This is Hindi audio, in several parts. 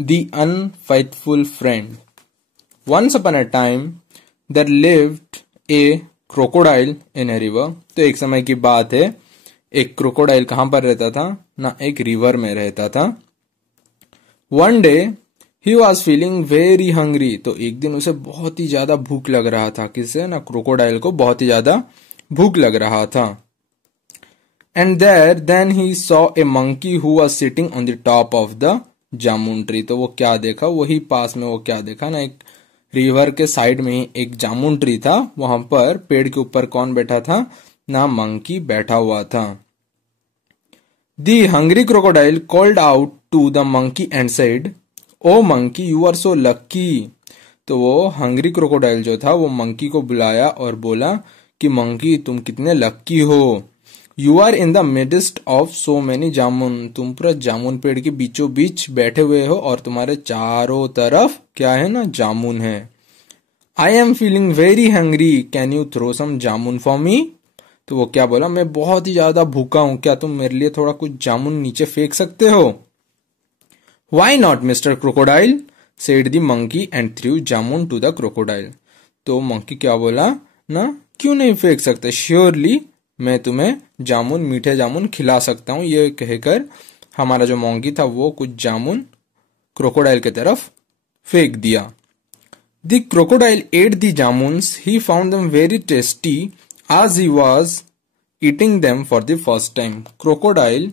The Unfaithful Friend. Once upon a time there lived a crocodile in a river. तो एक समय की बात है, एक क्रोकोडाइल कहां पर रहता था ना, एक रिवर में रहता था. One day he was feeling very hungry. तो एक दिन उसे बहुत ही ज्यादा भूख लग रहा था. किससे ना, क्रोकोडाइल को बहुत ही ज्यादा भूख लग रहा था. And then he saw a monkey who was sitting on the top of the jamun tree. तो वो क्या देखा, वही पास में वो क्या देखा ना, एक रिवर के साइड में ही एक जामुन ट्री था. वहां पर पेड़ के ऊपर कौन बैठा था ना, मंकी बैठा हुआ था. The hungry crocodile called out to the monkey and said, "Oh monkey, you are so lucky." तो वो हंग्री क्रोकोडाइल जो था वो मंकी को बुलाया और बोला कि मंकी तुम कितने लक्की हो. You are in the midst of so many jamun. तुम पूरा जामुन पेड़ के बीचों बीच बैठे हुए हो और तुम्हारे चारों तरफ क्या है ना, जामुन है. I am feeling very hungry, can you throw some jamun for me. तो वो क्या बोला, मैं बहुत ही ज्यादा भूखा हूं, क्या तुम मेरे लिए थोड़ा कुछ जामुन नीचे फेंक सकते हो. Why not Mister crocodile, said the monkey and threw jamun to the crocodile. तो मंकी क्या बोला ना, क्यों नहीं फेंक सकते, श्योरली मैं तुम्हें जामुन, मीठे जामुन खिला सकता हूं. ये कहकर हमारा जो मंकी था वो कुछ जामुन क्रोकोडाइल की तरफ फेंक दिया. The crocodile ate the jamuns. He found them very tasty as he was eating them for the first time. Crocodile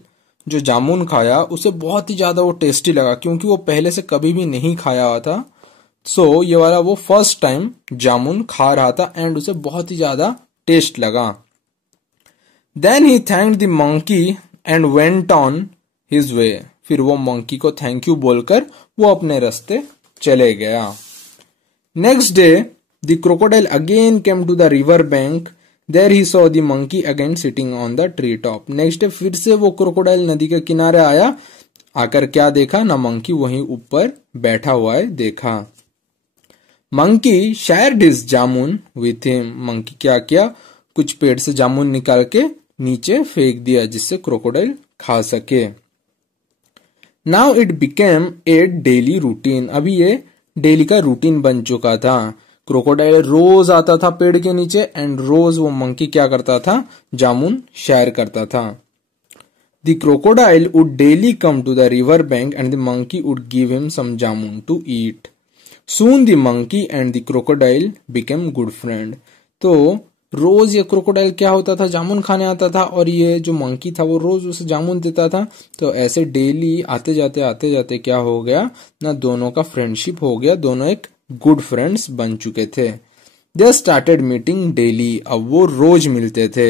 जो जामुन खाया उसे बहुत ही ज्यादा वो टेस्टी लगा, क्योंकि वो पहले से कभी भी नहीं खाया हुआ था. सो ये वाला वो फर्स्ट टाइम जामुन खा रहा था एंड उसे बहुत ही ज्यादा टेस्ट लगा. Then he thanked the monkey and went on his way. फिर वो मंकी को थैंक यू बोलकर वो अपने रास्ते चले गया. Next day the crocodile again came to the river bank. There he saw the monkey again sitting on the tree top. Next day फिर से वो क्रोकोडाइल नदी के किनारे आया. आकर क्या देखा ना, मंकी वहीं ऊपर बैठा हुआ है देखा. Monkey shared his jamun with him. Monkey क्या किया, कुछ पेड़ से जामुन निकाल के नीचे फेंक दिया जिससे क्रोकोडाइल खा सके. Now it became a daily routine. अभी ये डेली का रूटीन बन चुका था. क्रोकोडाइल रोज आता था पेड़ के नीचे एंड रोज वो मंकी क्या करता था, जामुन शेयर करता था. The crocodile would daily come to the river bank and the monkey would give him some jamun to eat. Soon the monkey and the crocodile became good friend. तो रोज ये क्रोकोडाइल क्या होता था, जामुन खाने आता था और ये जो मंकी था वो रोज उसे जामुन देता था. तो ऐसे डेली आते जाते क्या हो गया ना, दोनों का फ्रेंडशिप हो गया, दोनों एक गुड फ्रेंड्स बन चुके थे. They started meeting daily. अब वो रोज मिलते थे.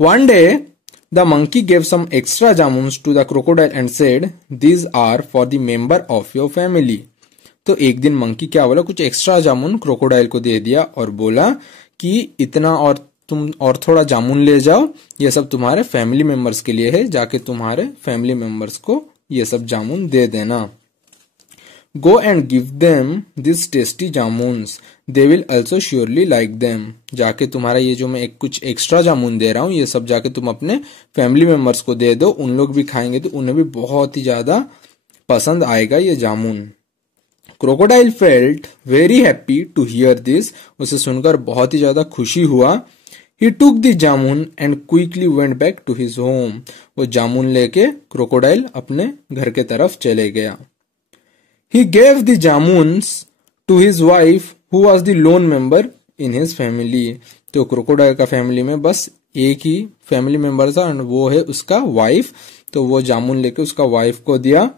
One day the monkey gave some extra jamuns to the crocodile and said, these are for the member of your family. तो एक दिन मंकी क्या बोला, कुछ एक्स्ट्रा जामुन क्रोकोडाइल को दे दिया और बोला कि इतना और तुम और थोड़ा जामुन ले जाओ, ये सब तुम्हारे फैमिली मेंबर्स के लिए है, जाके तुम्हारे फैमिली मेंबर्स को ये सब जामुन दे देना. Go and give them these tasty jamuns. They will also surely like them. जाके तुम्हारा ये जो मैं एक कुछ एक्स्ट्रा जामुन दे रहा हूँ ये सब जाके तुम अपने फैमिली मेंबर्स को दे दो, उन लोग भी खाएंगे तो उन्हें भी बहुत ही ज्यादा पसंद आएगा ये जामुन. Crocodile felt very happy to hear this. उसे सुनकर बहुत ही ज्यादा खुशी हुआ. He took the jamun and quickly went back to his home. वो जामुन लेके क्रोकोडाइल अपने घर के तरफ चले गया. He gave the jamuns to his wife who was the lone member in his family. तो क्रोकोडाइल का फैमिली में बस एक ही फैमिली मेंबर था और वो है उसका वाइफ. तो वो जामुन लेके उसका वाइफ को दिया.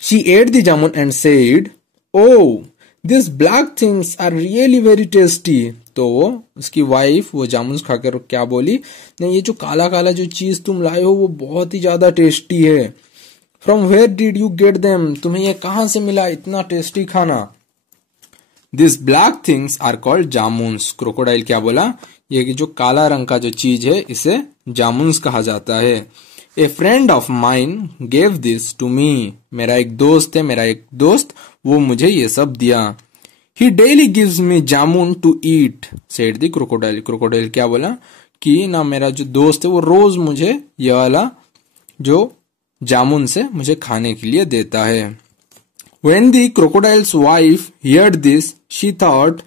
She ate the jamun and said, "Oh, these black things are really very tasty." तो वो उसकी वाइफ वो जामुन खाकर क्या बोली, नहीं ये जो काला काला जो चीज तुम लाए हो वो बहुत ही ज्यादा टेस्टी है. From where did you get them? तुम्हें ये कहां से मिला इतना टेस्टी खाना. These black things are called jamuns. Crocodile क्या बोला, ये जो काला रंग का जो चीज है इसे जामुन्स कहा जाता है. A friend of mine gave this to me. मेरा एक दोस्त है, मेरा एक दोस्त वो मुझे ये सब दिया. He daily gives me jamun to eat, said the crocodile. Crocodile क्या बोला कि ना मेरा जो दोस्त है वो रोज मुझे ये वाला जो जामुन से मुझे खाने के लिए देता है। When the crocodile's wife heard this, she thought,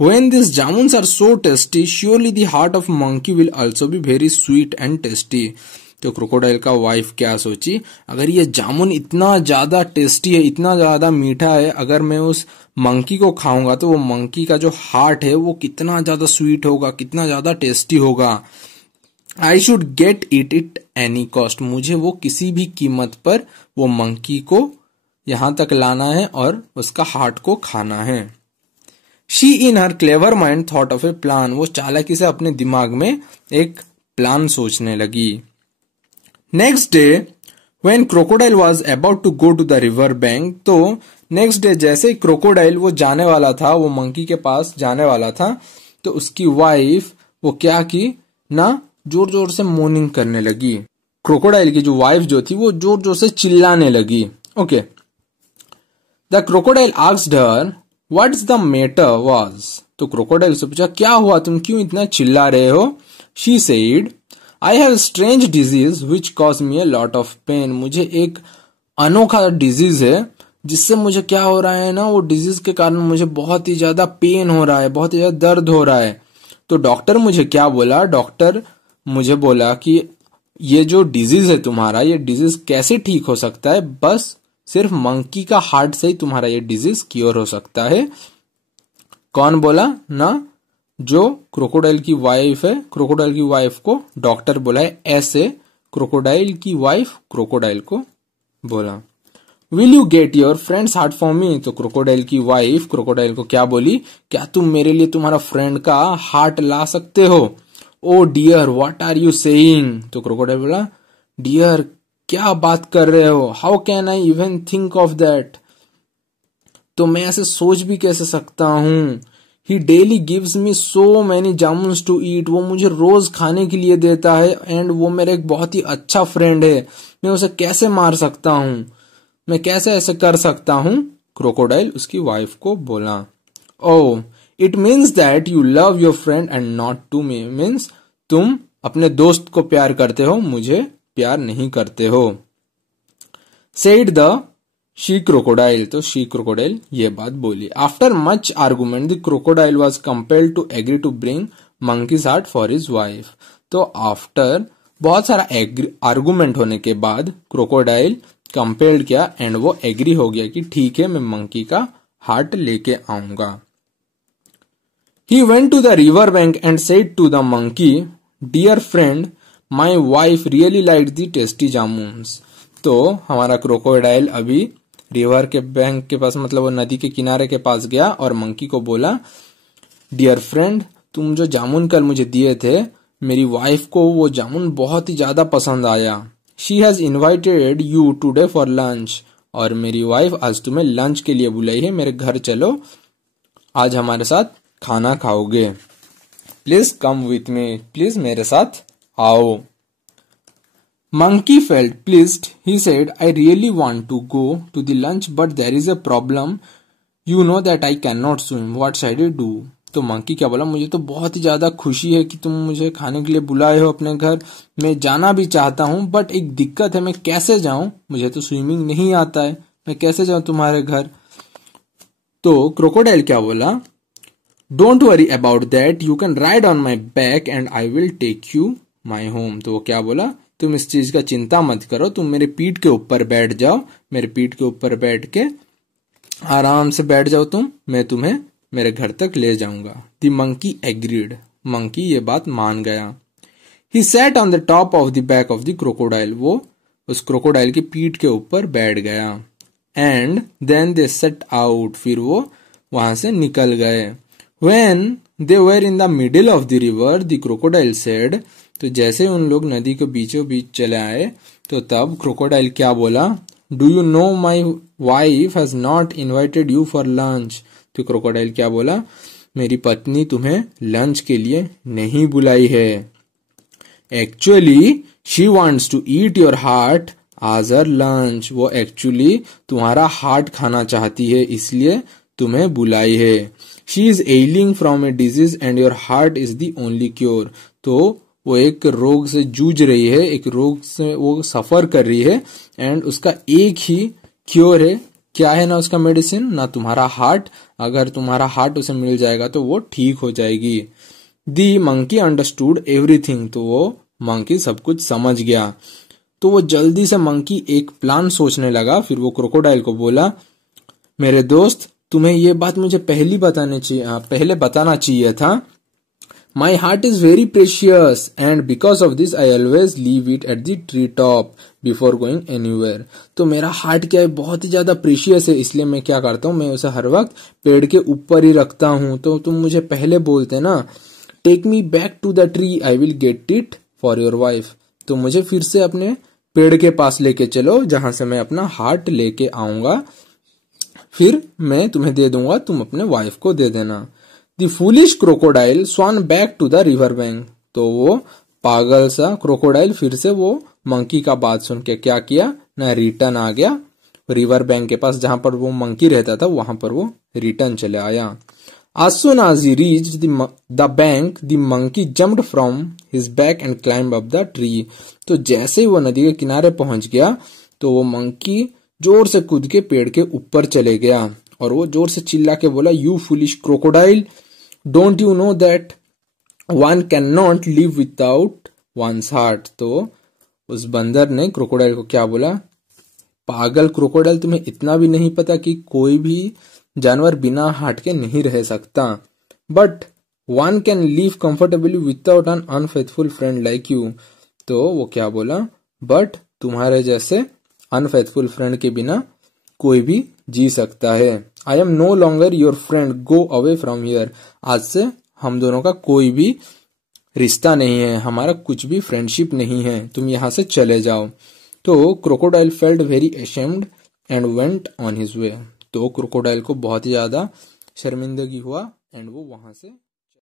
when these jamuns are so tasty, surely the heart of monkey will also be very sweet and tasty. तो क्रोकोडाइल का वाइफ क्या सोची, अगर ये जामुन इतना ज्यादा टेस्टी है, इतना ज्यादा मीठा है, अगर मैं उस मंकी को खाऊंगा तो वो मंकी का जो हार्ट है वो कितना ज्यादा स्वीट होगा, कितना ज्यादा टेस्टी होगा। I should get it any cost, मुझे वो किसी भी कीमत पर वो मंकी को यहां तक लाना है और उसका हार्ट को खाना है। She in her clever mind thought of A plan, वो चालाकी से अपने दिमाग में एक प्लान सोचने लगी। Next day when crocodile was about to go to the river bank, तो नेक्स्ट डे जैसे ही क्रोकोडाइल वो जाने वाला था, वो मंकी के पास जाने वाला था, तो उसकी वाइफ वो क्या की ना, जोर जोर से मोर्निंग करने लगी। क्रोकोडाइल की जो वाइफ जो थी वो जोर जोर से चिल्लाने लगी। Okay, the crocodile asked her what's the matter was, तो क्रोकोडाइल से पूछा क्या हुआ, तुम क्यों इतना चिल्ला रहे हो। She said, I have strange disease which cause me a lot of pain, मुझे एक अनोखा डिजीज है जिससे मुझे क्या हो रहा है ना, वो डिजीज के कारण मुझे बहुत ही ज्यादा पेन हो रहा है, बहुत ही ज्यादा दर्द हो रहा है। तो डॉक्टर मुझे क्या बोला, डॉक्टर मुझे बोला कि ये जो डिजीज है तुम्हारा, ये डिजीज कैसे ठीक हो सकता है, बस सिर्फ मंकी का हार्ट से ही तुम्हारा ये डिजीज क्योर हो सकता है। कौन बोला ना, जो क्रोकोडाइल की वाइफ है, क्रोकोडाइल की वाइफ को डॉक्टर बोला है, ऐसे क्रोकोडाइल की वाइफ क्रोकोडाइल को बोला। Will you get your friends heart for me, तो क्रोकोडाइल की वाइफ क्रोकोडाइल को क्या बोली, क्या तुम मेरे लिए तुम्हारा फ्रेंड का हार्ट ला सकते हो। Oh dear what are you saying, तो क्रोकोडाइल बोला, डियर क्या बात कर रहे हो, how can I even think of that, तो मैं ऐसे सोच भी कैसे सकता हूं। He daily gives me so many jamuns to eat, वो मुझे रोज खाने के लिए देता है, एंड वो मेरा एक बहुत ही अच्छा फ्रेंड है, मैं उसे कैसे मार सकता हूं, मैं कैसे ऐसे कर सकता हूं। क्रोकोडाइल उसकी वाइफ को बोला, oh it means that you love your friend and not to me, means तुम अपने दोस्त को प्यार करते हो, मुझे प्यार नहीं करते हो। सेड द शी क्रोकोडाइल, तो शी क्रोकोडाइल ये बात बोली। After much argument the crocodile was compelled to agree to bring monkey's heart for his wife, तो आफ्टर बहुत सारा आर्गुमेंट होने के बाद क्रोकोडाइल कंपेल्ड किया एंड वो एग्री हो गया कि ठीक है मैं मंकी का हार्ट लेके आऊंगा। He went to the river bank and said to the monkey, dear friend my wife really like the tasty jamuns, तो हमारा क्रोकोडाइल अभी रिवर के बैंक के पास, मतलब वो नदी के किनारे के पास गया और मंकी को बोला, डियर फ्रेंड तुम जो जामुन कल मुझे दिए थे, मेरी वाइफ को वो जामुन बहुत ही ज्यादा पसंद आया। She has invited you today for lunch, और मेरी वाइफ आज तुम्हें लंच के लिए बुलाई है, मेरे घर चलो, आज हमारे साथ खाना खाओगे, please come with me, please मेरे साथ आओ। Monkey felt pleased. He said, I really want to go to the lunch, but there is a problem. You know that I cannot swim. What should I do? तो मंकी क्या बोला, मुझे तो बहुत ही ज्यादा खुशी है कि तुम मुझे खाने के लिए बुलाए हो अपने घर, मैं जाना भी चाहता हूँ, बट एक दिक्कत है, मैं कैसे जाऊं, मुझे तो स्विमिंग नहीं आता है, मैं कैसे जाऊं तुम्हारे घर। तो क्रोकोडाइल क्या बोला, don't worry about that, you can ride on my back and I will take you my home. तो वो क्या बोला, तुम इस चीज का चिंता मत करो, तुम मेरे पीठ के ऊपर बैठ जाओ, मेरे पीठ के ऊपर बैठ के आराम से बैठ जाओ तुम, मैं तुम्हें मेरे घर तक ले जाऊंगा। द मंकी एग्रीड, मंकी ये बात मान गया। He sat on the top of the back of the crocodile, वो उस क्रोकोडाइल की पीठ के ऊपर बैठ गया। And then they set out, फिर वो वहां से निकल गए। When they were in the middle of the river the crocodile said, तो जैसे उन लोग नदी के बीचों बीच चले आए तो तब क्रोकोडाइल क्या बोला, do you know my wife has not invited you for lunch. तो क्रोकोडाइल क्या बोला, मेरी पत्नी तुम्हें लंच के लिए नहीं बुलाई है, actually she wants to eat your heart as her lunch, वो एक्चुअली तुम्हारा हार्ट खाना चाहती है, इसलिए तुम्हें बुलाई है। She is ailing from a disease and your heart is the only cure, तो वो एक रोग से जूझ रही है, एक रोग से वो सफर कर रही है, एंड उसका एक ही क्योर है। क्या है ना उसका मेडिसिन? ना तुम्हारा हार्ट। अगर तुम्हारा हार्ट उसे मिल जाएगा तो वो ठीक हो जाएगी। दी मंकी अंडरस्टूड एवरीथिंग, तो वो मंकी सब कुछ समझ गया। तो वो जल्दी से मंकी एक प्लान सोचने लगा। फिर वो क्रोकोडाइल को बोला, मेरे दोस्त, तुम्हें ये बात मुझे पहले बताना चाहिए था। My heart is very precious and because of this I always leave it at the tree top before going anywhere. तो मेरा हार्ट क्या है, बहुत ही ज्यादा प्रेशियस है, इसलिए मैं क्या करता हूँ, मैं उसे हर वक्त पेड़ के ऊपर ही रखता हूँ। तो तुम मुझे पहले बोलते ना, take me back to the tree, I will get it for your wife. तो मुझे फिर से अपने पेड़ के पास लेके चलो, जहां से मैं अपना हार्ट लेके आऊंगा, फिर मैं तुम्हें दे दूंगा, तुम अपने वाइफ को दे देना। The foolish crocodile swam back to the river bank. तो वो पागल सा क्रोकोडाइल फिर से वो मंकी का बात सुन के क्या किया ना, रिटर्न आ गया रिवर बैंक के पास, जहां पर वो मंकी रहता था, वहां पर वो रिटर्न चले आया। As soon as he reached the bank, the monkey jumped from his back and climbed up the tree. तो जैसे ही वो नदी के किनारे पहुंच गया, तो वो मंकी जोर से कूद के पेड़ के ऊपर चले गया, और वो जोर से चिल्ला के बोला, you foolish crocodile, don't you know that one can not live without once heart. तो उस बंदर ने क्रोकोडाइल को क्या बोला, पागल क्रोकोडाइल, तुम्हें इतना भी नहीं पता कि कोई भी जानवर बिना हार्ट के नहीं रह सकता। But one can live comfortably without an unfaithful friend like you. तो वो क्या बोला, बट तुम्हारे जैसे अनफेथफुल फ्रेंड के बिना कोई भी जी सकता है। I am no longer your friend, go away from here. आज से हम दोनों का कोई भी रिश्ता नहीं है, हमारा कुछ भी फ्रेंडशिप नहीं है, तुम यहां से चले जाओ। तो crocodile felt very ashamed and went on his way. तो क्रोकोडाइल को बहुत ही ज्यादा शर्मिंदगी हुआ एंड वो वहां से